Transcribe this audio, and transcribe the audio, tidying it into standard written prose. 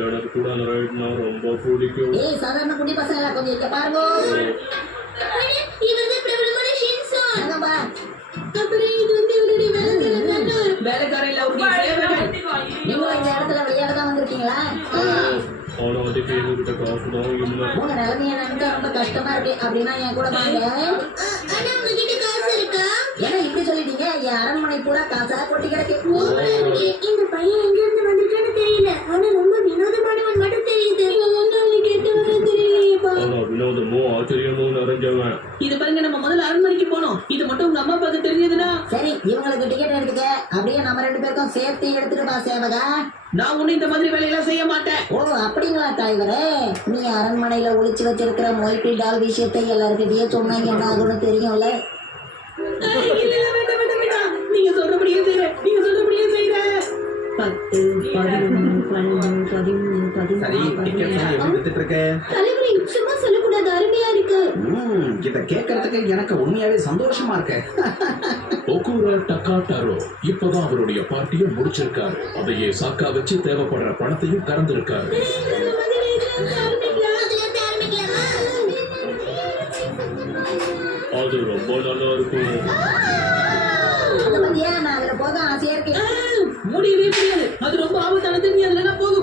எனக்கு கூட அந்த ரைட்னா ரொம்ப பிடிக்கும். ஏய் சாதாரண குட்டி பசங்களா கொஞ்சம் இங்க பாருங்க. இவங்க பிரபலமான ஷின்சான். என்னப்பா? அப்புறம் இது வந்து இவருடைய வேலைக்காரையில ஒரு சேவகன். நீங்க இந்த இடத்துல விளையாட தான் வந்திருக்கீங்களா? ஆனா அதுக்கு எங்ககிட்ட காசு தான் இல்லை. உங்க நிலைமையை நினைச்சா ரொம்ப கஷ்டமா இருக்கு. அப்படின்னா என் கூட வாங்க. ஆனா உங்ககிட்ட காசு இருக்கா? ஏன்னா இப்படி சொல்லிட்டீங்க? என் அரண்மனை பூரா காசா கொட்டி கிடக்கு. இந்த பையன் எங்க இருந்து வந்திருக்கான்னு தெரியல. ஆனா ரொம்ப வினோதமானவன் மட்டும் தெரியுது. ஆனா வினோதமும் ஆச்சரியமும் நிறைஞ்சவன். இது பாருங்க, நம்ம முதல்ல அரண்மனைக்கு போனோம். இது மட்டும் உங்க அம்மா அப்பாவுக்கு தெரிஞ்சதுன்னா? சரி, இவங்களுக்கு டிக்கெட் எடுத்துக்க. அப்படியே நம்ம 2 பேருக்கும் சேர்த்து எடுத்துட்டு வா சேவகா. நான் ஒண்ணு இந்த மாதிரி வேலையெல்லாம் செய்ய மாட்டேன். ஓ அப்படிங்களா டிரைவரே? நீ அரண்மனையில ஒளிச்சு வச்சிருக்கிற மொய்பி டால் விஷயத்தை எல்லாருக்கிட்டயே சொன்னாங்க என்ன ஆகும்னு தெரியும்ல? இல்ல, வேண்டாம் வேண்டாம் வேண்டாம். நீங்க சொல்றபடியே செய்றேன். 10, 11, 12, 13, சரி, டிக்கெட் எப்படி வித்துட்டு இருக்க? தலைவரே சும்மா சொல்லக்கூடாது, அருமையா இருக்கு. இத கேட்கறதுக்கு எனக்கு உண்மையாவே சந்தோஷமா இருக்கு. ஒகுரா டகாட்டாரோ இப்பதான் அவருடைய பார்ட்டியை முடிச்சிருக்காரு. அதையே சாக்கா வச்சு தேவைப்படுற பணத்தையும் கறந்திருக்காரு. அது ரொம்ப நல்லா இருக்கும். அது மதியா நான் அதுல போக ஆசையா இருக்கேன். முடியவே முடியாது. அது ரொம்ப ஆபத்தானது. நீ அதுல போக